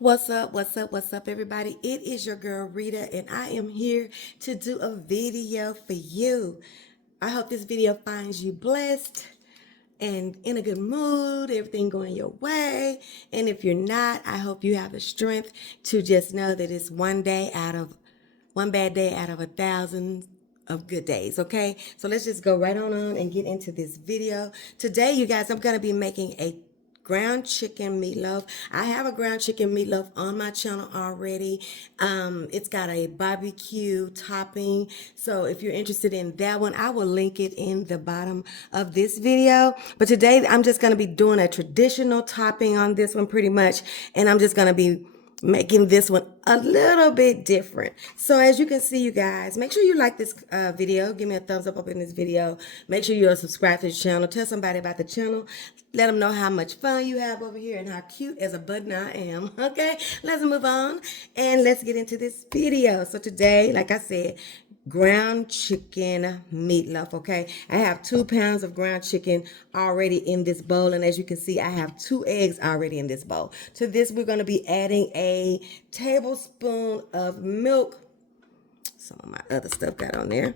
What's up? What's up? What's up, everybody? It is your girl Rita, and I am here to do a video for you. I hope this video finds you blessed and in a good mood, everything going your way. And if you're not, I hope you have the strength to just know that it's one bad day out of 1,000 of good days, okay? So let's just go right on and get into this video. Today, you guys, I'm gonna be making a ground chicken meatloaf. I have a ground chicken meatloaf on my channel already. It's got a barbecue topping. So if you're interested in that one, I will link it in the bottom of this video. But today I'm just going to be doing a traditional topping on this one pretty much. And I'm just going to be making this one a little bit different. So as you can see, you guys, make sure you like this video. Give me a thumbs up in this video. Make sure you're subscribed to the channel. Tell somebody about the channel. Let them know how much fun you have over here and how cute as a button I am. Okay, let's move on and let's get into this video. So today, like I said, ground chicken meatloaf. Okay, I have 2 pounds of ground chicken already in this bowl, and as you can see, I have 2 eggs already in this bowl. To this, we're going to be adding a tablespoon of milk. Some of my other stuff got on there.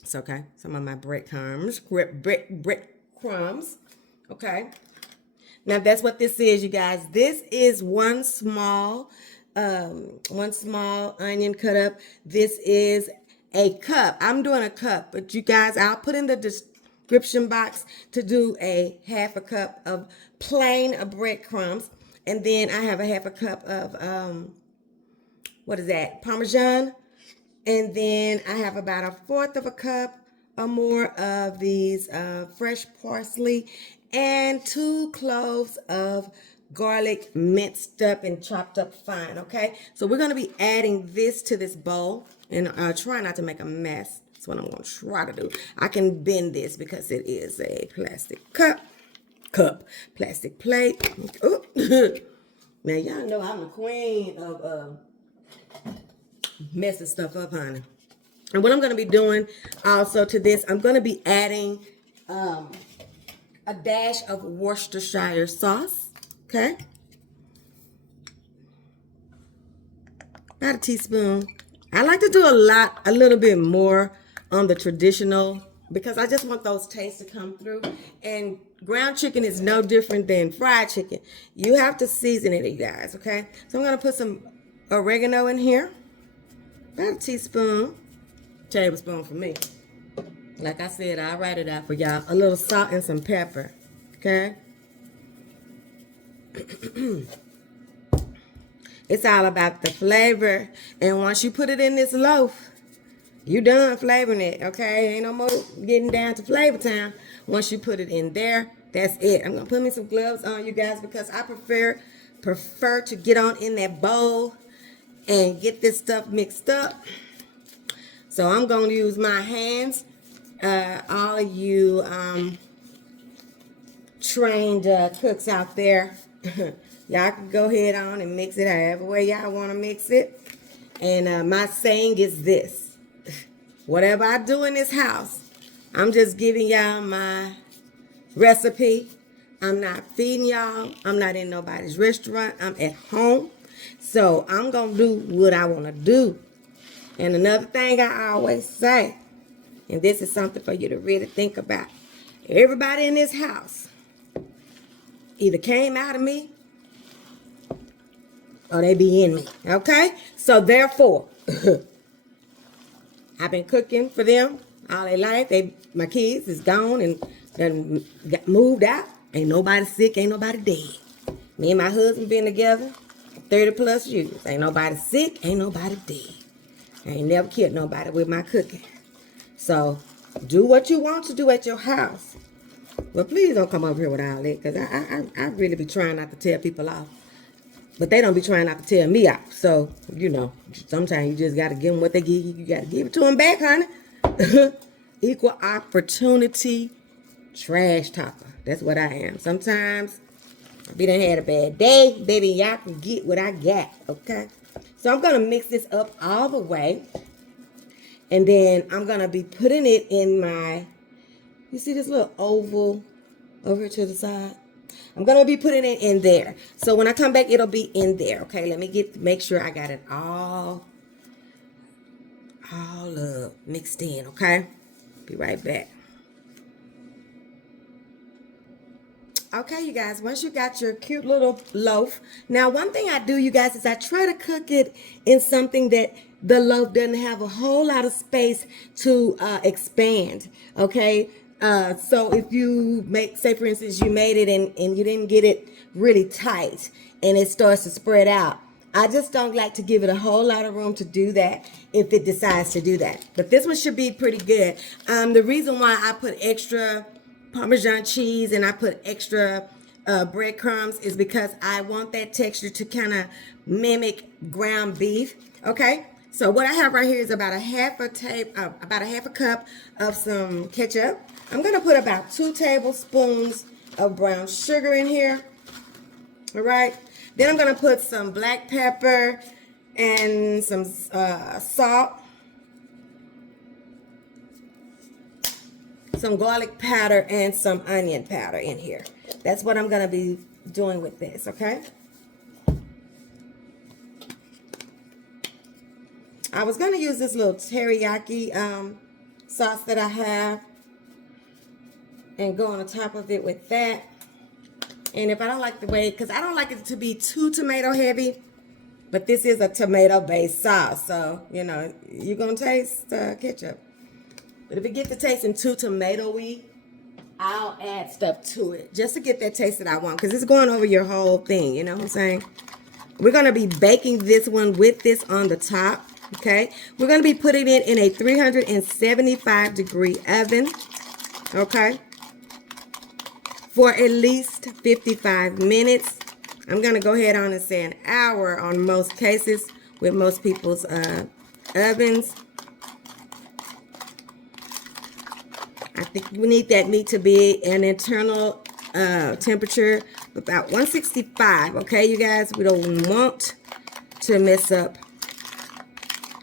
It's okay. Some of my breadcrumbs. Breadcrumbs. Okay. Now that's what this is, you guys. This is one small onion cut up. This is a cup. I'm doing a cup, but you guys, I'll put in the description box to do a half a cup of plain breadcrumbs. And then I have a half a cup of, what is that? Parmesan. And then I have about 1/4 of a cup or more of these fresh parsley and 2 cloves of garlic minced up and chopped up fine, okay? So we're going to be adding this to this bowl, and try not to make a mess. That's what I'm going to try to do. I can bend this because it is a plastic plastic plate. Ooh. Now, y'all know I'm the queen of messing stuff up, honey. And what I'm going to be doing also to this, I'm going to be adding a dash of Worcestershire sauce, okay? About a teaspoon. I like to do a little bit more on the traditional because I just want those tastes to come through. And ground chicken is no different than fried chicken. You have to season it, you guys, okay? So I'm going to put some oregano in here. About a teaspoon. Tablespoon for me. Like I said, I'll write it out for y'all. A little salt and some pepper. Okay? It's all about the flavor. And once you put it in this loaf, you done flavoring it. Okay? Ain't no more getting down to flavor time. Once you put it in there, that's it. I'm going to put me some gloves on, you guys, because I prefer to get on in that bowl and get this stuff mixed up. So I'm going to use my hands. All of you trained cooks out there, y'all can go ahead on and mix it however way y'all want to mix it. And my saying is this: whatever I do in this house, I'm just giving y'all my recipe. I'm not feeding y'all. I'm not in nobody's restaurant. I'm at home. So I'm going to do what I want to do. And another thing I always say, and this is something for you to really think about. Everybody in this house either came out of me or they be in me, okay? So therefore, I've been cooking for them all their life. My kids is gone and done got moved out. Ain't nobody sick, ain't nobody dead. Me and my husband been together 30 plus years. Ain't nobody sick, ain't nobody dead. I ain't never killed nobody with my cooking. So, do what you want to do at your house. But please don't come over here with all that, because I really be trying not to tell people off. But they don't be trying not to tell me off. So, you know, sometimes you just got to give them what they give you. You got to give it to them back, honey. Equal opportunity trash talker. That's what I am. Sometimes I be done had a bad day. Baby, y'all can get what I got, okay? So I'm going to mix this up all the way. And then I'm going to be putting it in my, you see this little oval over to the side? I'm gonna be putting it in there. So when I come back, it'll be in there. Okay, let me make sure I got it all up mixed in. Okay, be right back. Okay, you guys, once you got your cute little loaf, now one thing I do, you guys, is I try to cook it in something that the loaf doesn't have a whole lot of space to expand, okay? So if you make, say for instance, you made it and you didn't get it really tight and it starts to spread out, I just don't like to give it a whole lot of room to do that if it decides to do that. But this one should be pretty good. The reason why I put extra Parmesan cheese and I put extra breadcrumbs is because I want that texture to kind of mimic ground beef. Okay, so what I have right here is about a half a cup of some ketchup. I'm gonna put about 2 tablespoons of brown sugar in here. All right, then I'm gonna put some black pepper and some salt, some garlic powder, and some onion powder in here. That's what I'm gonna be doing with this, okay? I was gonna use this little teriyaki sauce that I have and go on the top of it with that. And if I don't like the way, because I don't like it to be too tomato heavy, but this is a tomato based sauce, so you know you're gonna taste ketchup. But if it gets to tasting too tomatoey, I'll add stuff to it just to get that taste that I want, because it's going over your whole thing, you know what I'm saying? We're going to be baking this one with this on the top, okay? We're going to be putting it in a 375 degree oven, okay? For at least 55 minutes. I'm going to go ahead on and say an hour on most cases with most people's ovens. I think we need that meat to be an internal temperature of about 165. Okay, you guys, we don't want to mess up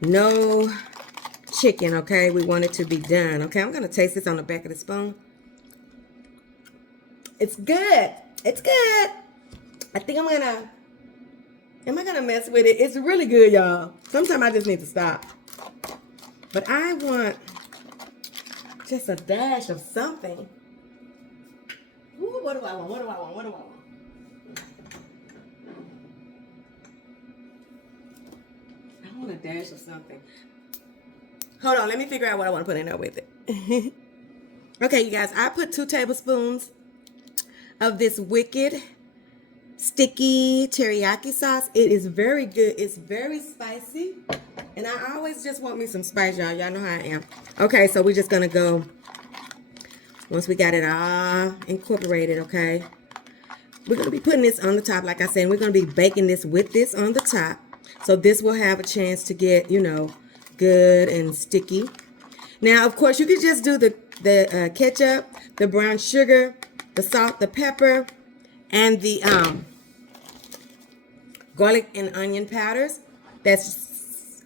no chicken. Okay, we want it to be done. Okay, I'm gonna taste this on the back of the spoon. It's good. It's good. I think am I gonna mess with it? It's really good, y'all. Sometimes I just need to stop. But I want just a dash of something. Ooh, what do I want? What do I want? What do I want? I want a dash of something. Hold on, let me figure out what I want to put in there with it. Okay, you guys, I put 2 tablespoons of this wicked sticky teriyaki sauce. It is very good. It's very spicy. And I always just want me some spice, y'all. Y'all know how I am. Okay, so we're just going to go, once we got it all incorporated, okay? We're going to be putting this on the top, like I said. And we're going to be baking this with this on the top. So this will have a chance to get, you know, good and sticky. Now, of course, you could just do the ketchup, the brown sugar, the salt, the pepper, and the garlic and onion powders. That's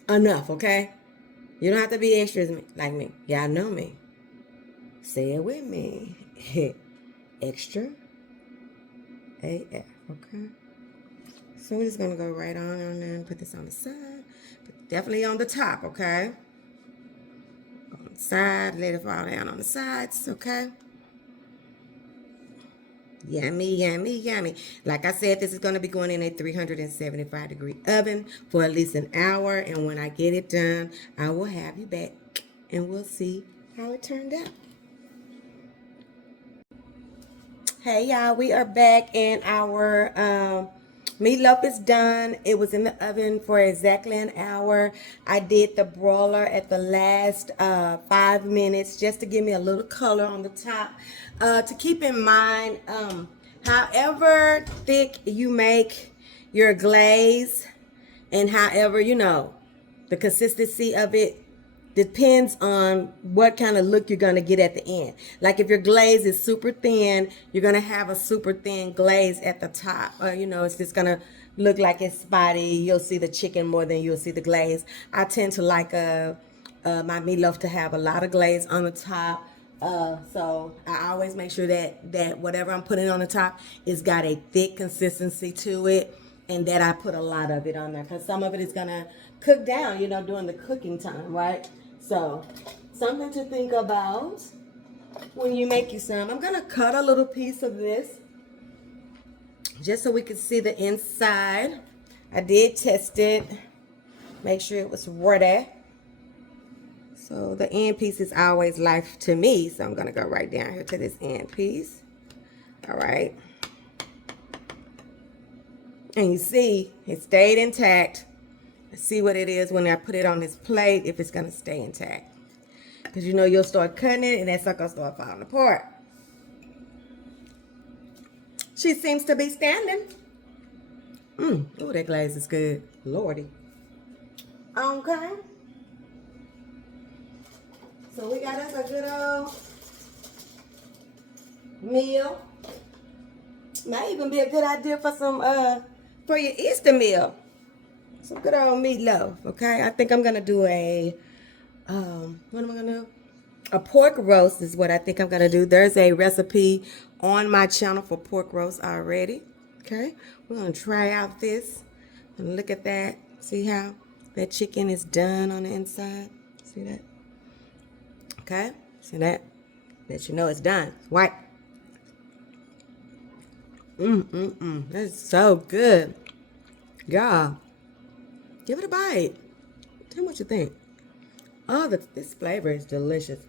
enough, okay? You don't have to be extras like me. Y'all know me. Say it with me. Extra AF, okay? So we're just going to go right on there and put this on the side. But definitely on the top, okay? On the side, let it fall down on the sides, okay? Yummy, yummy, yummy. Like I said, this is going to be going in a 375 degree oven for at least an hour. And when I get it done, I will have you back and we'll see how it turned out. Hey, y'all, we are back and our meatloaf is done. It was in the oven for exactly an hour. I did the broiler at the last 5 minutes just to give me a little color on the top. To keep in mind, however thick you make your glaze and however, you know, the consistency of it depends on what kind of look you're going to get at the end. Like if your glaze is super thin, you're going to have a super thin glaze at the top. Or, you know, it's just going to look like it's spotty. You'll see the chicken more than you'll see the glaze. I tend to like my meatloaf to have a lot of glaze on the top So I always make sure that whatever I'm putting on the top is got a thick consistency to it, and that I put a lot of it on there, because some of it is gonna cook down, you know, during the cooking time, right? So something to think about when you make you some. I'm gonna cut a little piece of this just so we can see the inside. I did test it, make sure it was ready. So the end piece is always life to me. So I'm gonna go right down here to this end piece. All right. And you see, it stayed intact. Let's see what it is when I put it on this plate, if it's gonna stay intact. Because you know you'll start cutting it and that sucker will start falling apart. She seems to be standing. Oh, that glaze is good. Lordy. Okay. So we got us a good old meal. Might even be a good idea for some for your Easter meal. Some good old meatloaf. Okay. I think I'm gonna do a what am I gonna do? A pork roast is what I think I'm gonna do. There's a recipe on my channel for pork roast already. Okay, we're gonna try out this and look at that. See how that chicken is done on the inside? See that? Okay, see that? Let you know it's done. White. That's so good. Yeah. Give it a bite. Tell me what you think. Oh, this flavor is delicious.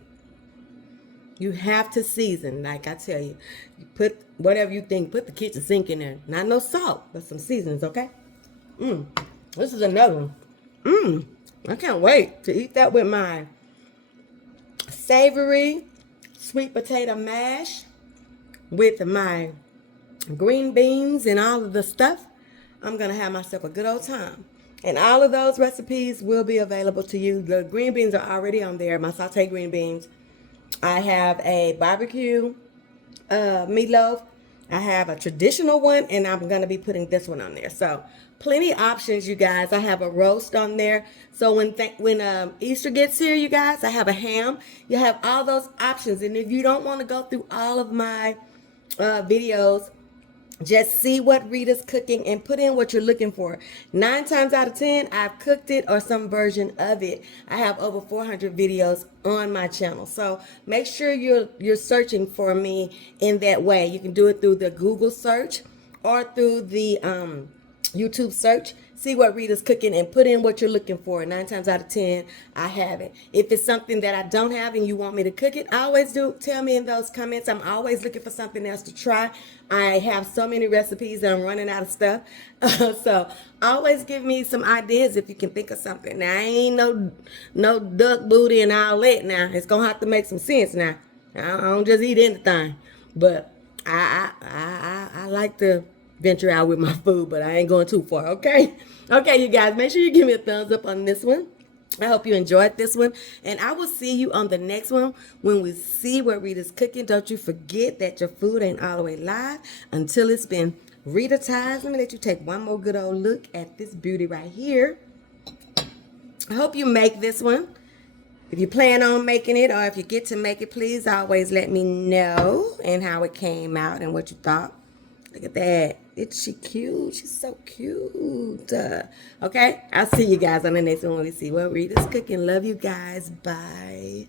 You have to season, like I tell you. You put whatever you think, put the kitchen sink in there. Not no salt, but some seasonings, okay? This is another one. I can't wait to eat that with my savory sweet potato mash with my green beans and all of the stuff. I'm going to have myself a good old time. And all of those recipes will be available to you. The green beans are already on there, my sauteed green beans. I have a barbecue meatloaf. I have a traditional one, and I'm going to be putting this one on there. So plenty of options, you guys. I have a roast on there. So when Easter gets here, you guys, I have a ham. You have all those options. And if you don't want to go through all of my videos, just see what Rita's cooking and put in what you're looking for. 9 times out of 10, I've cooked it or some version of it. I have over 400 videos on my channel. So make sure you're searching for me in that way. You can do it through the Google search or through the YouTube search. See what Rita's cooking and put in what you're looking for. 9 times out of 10, I have it. If it's something that I don't have and you want me to cook it, I always do. Tell me in those comments. I'm always looking for something else to try. I have so many recipes that I'm running out of stuff. So always give me some ideas if you can think of something. Now, I ain't no duck booty and all that now. It's going to have to make some sense now. I don't just eat anything. But I like to venture out with my food, but I ain't going too far, okay? Okay, you guys, make sure you give me a thumbs up on this one. I hope you enjoyed this one, and I will see you on the next one when we see what Rita's cooking. Don't you forget that your food ain't all the way live until it's been Rita-tized. Let me let you take one more good old look at this beauty right here. I hope you make this one. If you plan on making it, or if you get to make it, please always let me know and how it came out and what you thought. Look at that. Isn't she cute? She's so cute. Okay, I'll see you guys on the next one when we see what Rita's cooking. Love you guys. Bye.